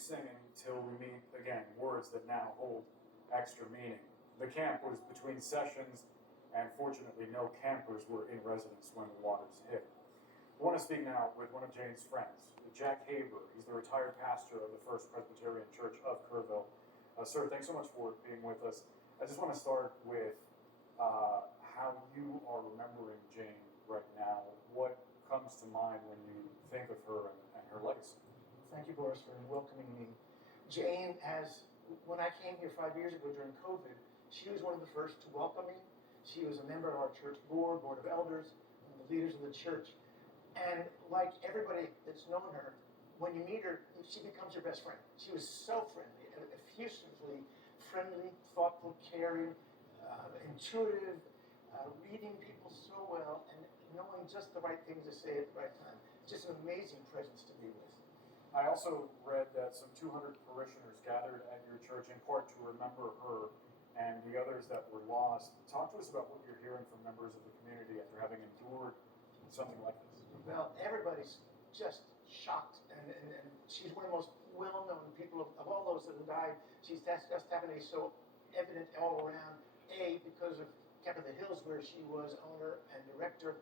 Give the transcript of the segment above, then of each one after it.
singing till we meet again, words that now hold extra meaning. The camp was between sessions, and fortunately no campers were in residence when the waters hit. I want to speak now with one of Jane's friends, Jack Haber. He's the retired pastor of the First Presbyterian Church of Kerrville. Sir, thanks so much for being with us. I just want to start with how you are remembering Jane right now. What comes to mind when you think of her and her legacy? Thank you, Boris, for welcoming me. Jane when I came here 5 years ago during COVID, she was one of the first to welcome me. She was a member of our church board of elders, and the leaders of the church. And like everybody that's known her, when you meet her, she becomes your best friend. She was so friendly, effusively friendly, thoughtful, caring, intuitive, reading people so well, and knowing just the right things to say at the right time. Just an amazing presence to be with. I also read that some 200 parishioners gathered at your church in part to remember her and the others that were lost. Talk to us about what you're hearing from members of the community after having endured something like this. Well, everybody's just shocked, and she's one of the most well-known people of all those that have died. She's just happened to be so evident all around, because of Camp of the Hills, where she was owner and director,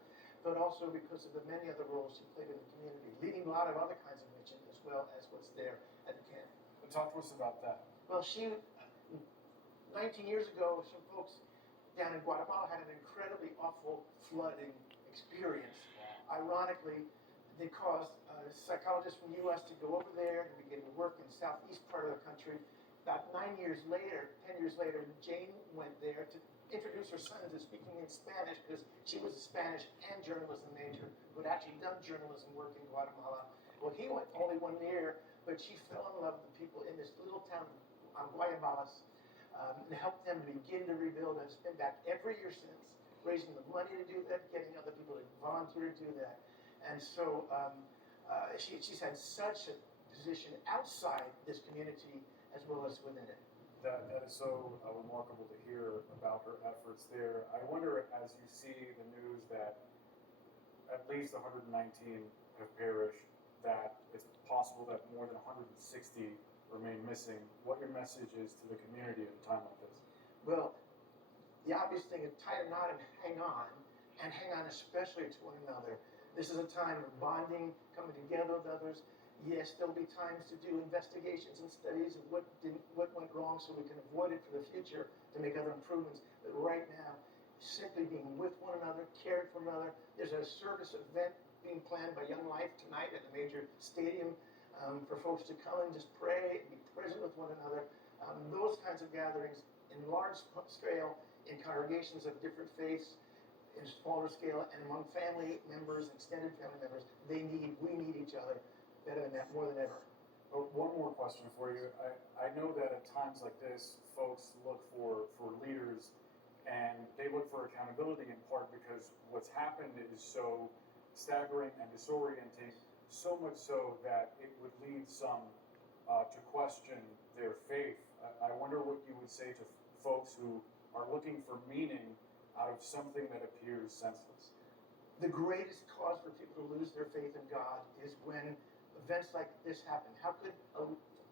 but also because of the many other roles she played in the community, leading a lot of other kinds of missions as well as what's there at the camp. But talk to us about that. Well, 19 years ago, some folks down in Guatemala had an incredibly awful flooding experience. Ironically, they caused psychologists from the U.S. to go over there and begin to work in the southeast part of the country. About 10 years later, Jane went there to introduce her son to speaking in Spanish, because she was a Spanish and journalism major who had actually done journalism work in Guatemala. Well, he went only 1 year, but she fell in love with the people in this little town of Guayabalas, and helped them begin to rebuild, and has been back every year since, raising the money to do that, getting other people to volunteer to do that. And so she's had such a position outside this community as well as within it. That is so remarkable to hear about her efforts there. I wonder, as you see the news that at least 119 have perished, that it's possible that more than 160 remain missing, what your message is to the community at a time like this. Well, the obvious thing is tie a knot and hang on especially to one another. This is a time of bonding, coming together with others. Yes, there'll be times to do investigations and studies of what went wrong so we can avoid it for the future to make other improvements. But right now, simply being with one another, caring for one another. There's a service event being planned by Young Life tonight at the major stadium for folks to come and just pray and be present with one another. Those kinds of gatherings in large scale, in congregations of different faiths, in smaller scale, and among family members, extended family members, we need each other better than that, more than ever. One more question for you. I know that at times like this, folks look for leaders, and they look for accountability in part because what's happened is so staggering and disorienting, so much so that it would lead some to question their faith. I wonder what you would say to folks who are looking for meaning out of something that appears senseless. The greatest cause for people to lose their faith in God is when events like this happen. How could a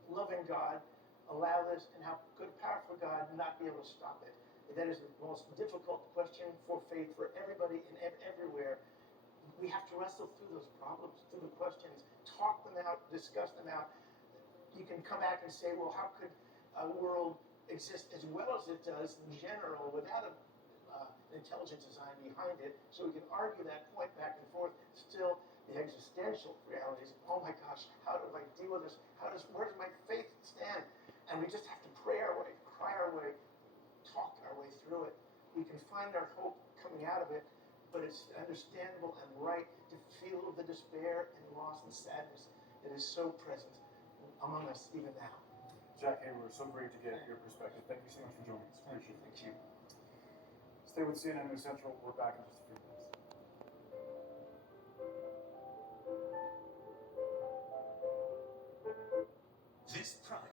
loving God allow this, and how could a powerful God not be able to stop it? That is the most difficult question for faith for everybody and everywhere. We have to wrestle through those problems, through the questions, talk them out, discuss them out. You can come back and say, well, how could a world exist as well as it does in general without an intelligent design behind it? So we can argue that point back and forth. Still, the existential realities, oh my gosh, how do I deal with this? Where does my faith stand? And we just have to pray our way, cry our way, talk our way through it. We can find our hope coming out of it, but it's understandable and right to feel the despair and loss and sadness that is so present among us even now. Jack Haber, so great to get your perspective. Thank you so much for joining us. Appreciate it. Thank you. Stay with CNN News Central. We're back in just a few minutes. This Prime